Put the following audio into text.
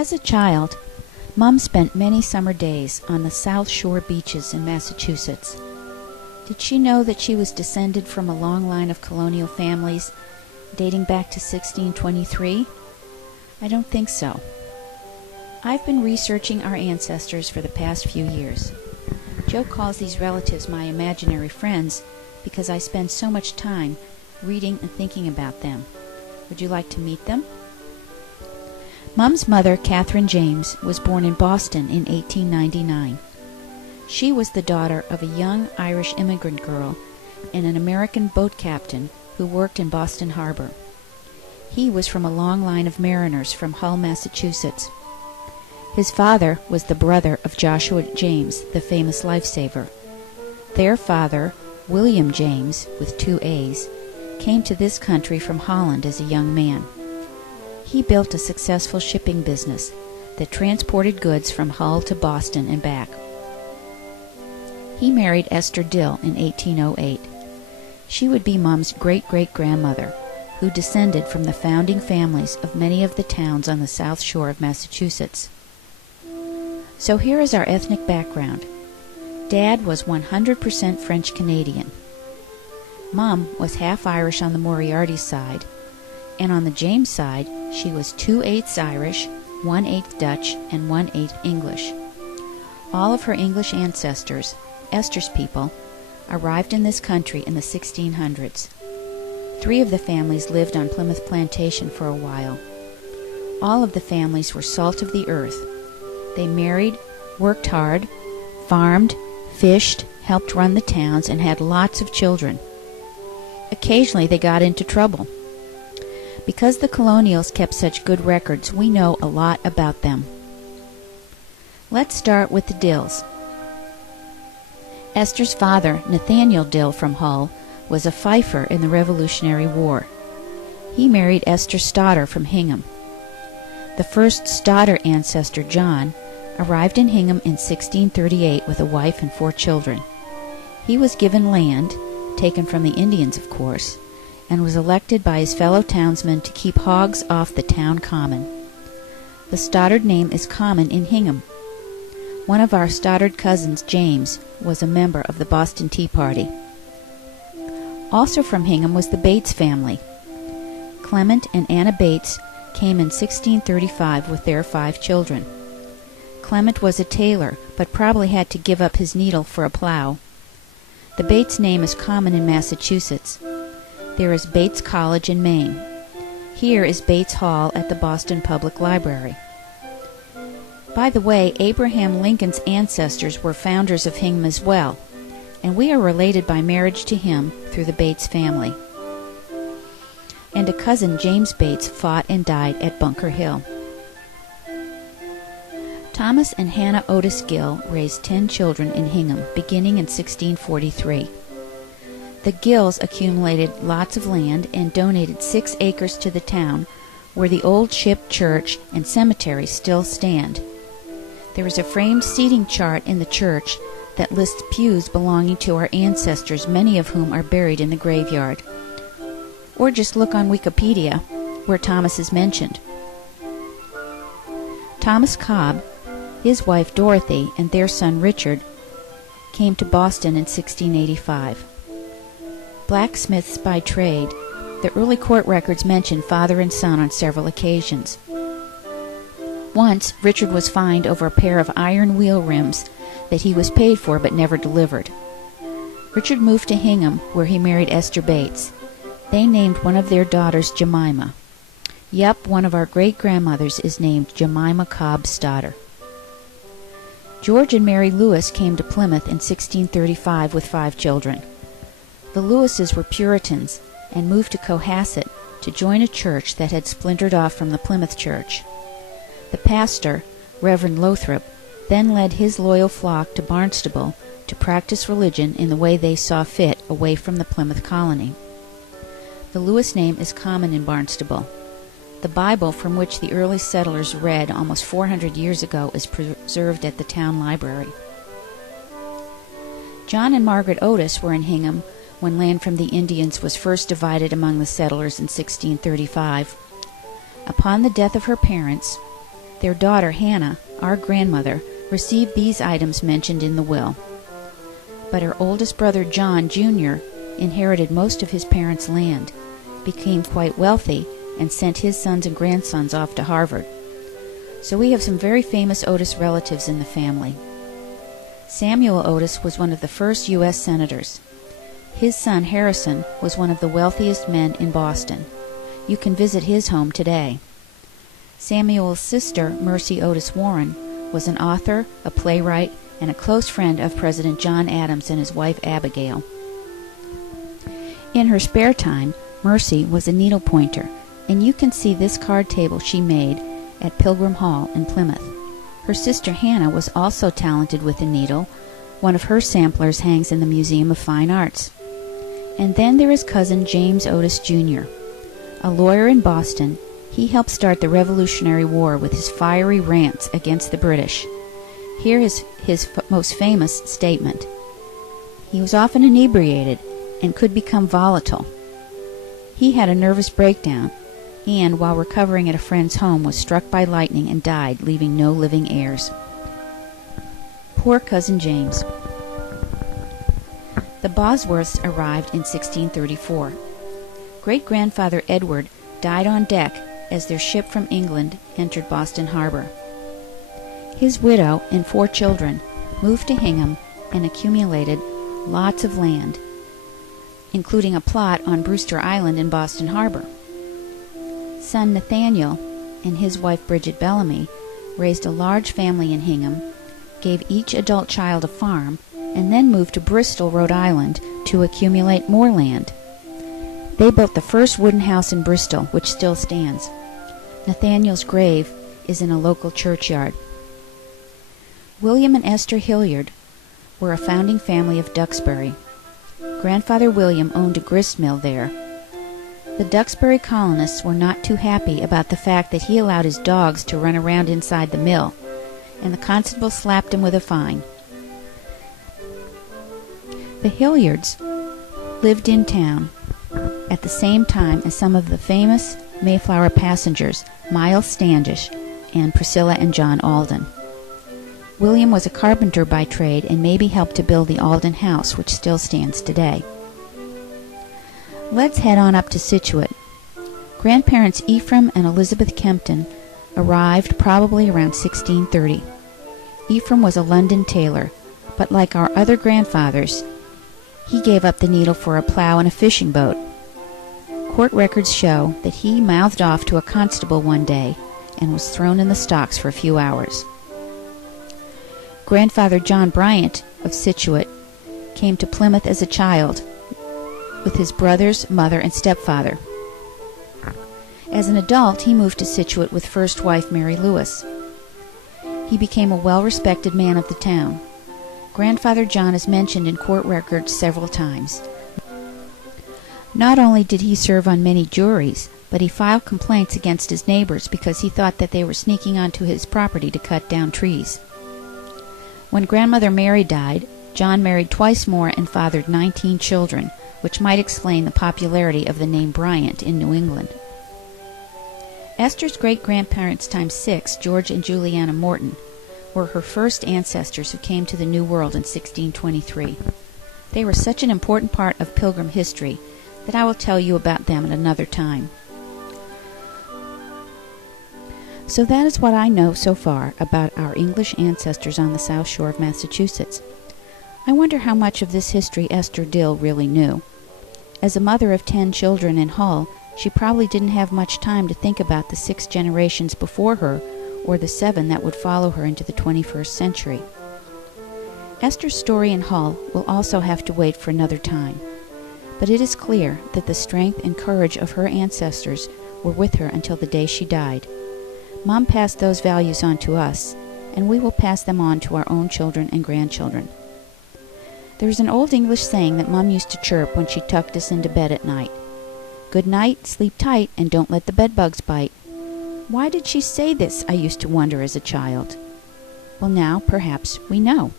As a child, Mom spent many summer days on the South Shore beaches in Massachusetts. Did she know that she was descended from a long line of colonial families dating back to 1623? I don't think so. I've been researching our ancestors for the past few years. Joe calls these relatives my imaginary friends because I spend so much time reading and thinking about them. Would you like to meet them? Mom's mother, Catherine James, was born in Boston in 1899. She was the daughter of a young Irish immigrant girl and an American boat captain who worked in Boston Harbor. He was from a long line of mariners from Hull, Massachusetts. His father was the brother of Joshua James, the famous lifesaver. Their father, William James, with 2 A's, came to this country from Holland as a young man. He built a successful shipping business that transported goods from Hull to Boston and back. He married Esther Dill in 1808. She would be Mom's great-great-grandmother, who descended from the founding families of many of the towns on the South Shore of Massachusetts. So here is our ethnic background. Dad was 100% French-Canadian. Mom was half Irish on the Moriarty side, and on the James side, she was 2/8 Irish, 1/8 Dutch, and 1/8 English. All of her English ancestors, Esther's people, arrived in this country in the 1600s. 3 of the families lived on Plymouth Plantation for a while. All of the families were salt of the earth. They married, worked hard, farmed, fished, helped run the towns, and had lots of children. Occasionally they got into trouble. Because the colonials kept such good records, we know a lot about them. Let's start with the Dills. Esther's father, Nathaniel Dill from Hull, was a fifer in the Revolutionary War. He married Esther Stoddard from Hingham. The first Stoddard ancestor, John, arrived in Hingham in 1638 with a wife and 4 children. He was given land, taken from the Indians of course, and was elected by his fellow townsmen to keep hogs off the town common. The Stoddard name is common in Hingham. One of our Stoddard cousins, James, was a member of the Boston Tea Party. Also from Hingham was the Bates family. Clement and Anna Bates came in 1635 with their 5 children. Clement was a tailor, but probably had to give up his needle for a plow. The Bates name is common in Massachusetts. There is Bates College in Maine. Here is Bates Hall at the Boston Public Library. By the way, Abraham Lincoln's ancestors were founders of Hingham as well, and we are related by marriage to him through the Bates family. And a cousin, James Bates, fought and died at Bunker Hill. Thomas and Hannah Otis Gill raised 10 children in Hingham, beginning in 1643. The Gills accumulated lots of land and donated 6 acres to the town, where the old ship church and cemetery still stand. There is a framed seating chart in the church that lists pews belonging to our ancestors, many of whom are buried in the graveyard. Or just look on Wikipedia, where Thomas is mentioned. Thomas Cobb, his wife Dorothy, and their son Richard came to Boston in 1685. Blacksmiths by trade, the early court records mention father and son on several occasions. Once, Richard was fined over a pair of iron wheel rims that he was paid for but never delivered. Richard moved to Hingham, where he married Esther Bates. They named one of their daughters Jemima. Yep, one of our great-grandmothers is named Jemima Cobb Stoddard. George and Mary Lewis came to Plymouth in 1635 with 5 children. The Lewises were Puritans and moved to Cohasset to join a church that had splintered off from the Plymouth Church. The pastor, Reverend Lothrop, then led his loyal flock to Barnstable to practice religion in the way they saw fit away from the Plymouth colony. The Lewis name is common in Barnstable. The Bible, from which the early settlers read almost 400 years ago, is preserved at the town library. John and Margaret Otis were in Hingham when land from the Indians was first divided among the settlers in 1635. Upon the death of her parents, Their daughter Hannah, our grandmother, received these items mentioned in the will. But her oldest brother John Jr. inherited most of his parents' land, became quite wealthy, and sent his sons and grandsons off to Harvard. So we have some very famous Otis relatives in the family. Samuel Otis was one of the first U.S. senators. His son Harrison was one of the wealthiest men in Boston. You can visit his home today. Samuel's sister, Mercy Otis Warren, was an author, a playwright, and a close friend of President John Adams and his wife Abigail. In her spare time, Mercy was a needlepointer, and you can see this card table she made at Pilgrim Hall in Plymouth. Her sister Hannah was also talented with a needle. One of her samplers hangs in the Museum of Fine Arts. And then there is cousin James Otis Jr. A lawyer in Boston, he helped start the Revolutionary War with his fiery rants against the British. Here is his most famous statement. He was often inebriated and could become volatile. He had a nervous breakdown and, while recovering at a friend's home, was struck by lightning and died, leaving no living heirs. Poor cousin James. The Bosworths arrived in 1634. Great-grandfather Edward died on deck as their ship from England entered Boston Harbor. His widow and 4 children moved to Hingham and accumulated lots of land, including a plot on Brewster Island in Boston Harbor. Son Nathaniel and his wife Bridget Bellamy raised a large family in Hingham, gave each adult child a farm, and then moved to Bristol, Rhode Island, to accumulate more land. They built the first wooden house in Bristol, which still stands. Nathaniel's grave is in a local churchyard. William and Esther Hilliard were a founding family of Duxbury. Grandfather William owned a grist mill there. The Duxbury colonists were not too happy about the fact that he allowed his dogs to run around inside the mill, and the constable slapped him with a fine. The Hilliards lived in town at the same time as some of the famous Mayflower passengers, Miles Standish and Priscilla and John Alden. William was a carpenter by trade and maybe helped to build the Alden House, which still stands today. Let's head on up to Scituate. Grandparents Ephraim and Elizabeth Kempton arrived probably around 1630. Ephraim was a London tailor, but like our other grandfathers, he gave up the needle for a plow and a fishing boat. Court records show that he mouthed off to a constable one day and was thrown in the stocks for a few hours. Grandfather John Bryant of Scituate came to Plymouth as a child with his brothers, mother, and stepfather. As an adult, he moved to Scituate with first wife Mary Lewis. He became a well-respected man of the town. Grandfather John is mentioned in court records several times. Not only did he serve on many juries, but he filed complaints against his neighbors because he thought that they were sneaking onto his property to cut down trees. When Grandmother Mary died, John married twice more and fathered 19 children, which might explain the popularity of the name Bryant in New England. Esther's great-grandparents times 6, George and Juliana Morton, were her first ancestors who came to the New World in 1623. They were such an important part of Pilgrim history that I will tell you about them at another time. So that is what I know so far about our English ancestors on the South Shore of Massachusetts. I wonder how much of this history Esther Dill really knew. As a mother of 10 children in Hull, she probably didn't have much time to think about the 6 generations before her or the 7 that would follow her into the 21st century. Esther's story in Hull will also have to wait for another time, but it is clear that the strength and courage of her ancestors were with her until the day she died. Mom passed those values on to us, and we will pass them on to our own children and grandchildren. There is an old English saying that Mom used to chirp when she tucked us into bed at night. Good night, sleep tight, and don't let the bedbugs bite. Why did she say this, I used to wonder as a child. Well, now, perhaps we know.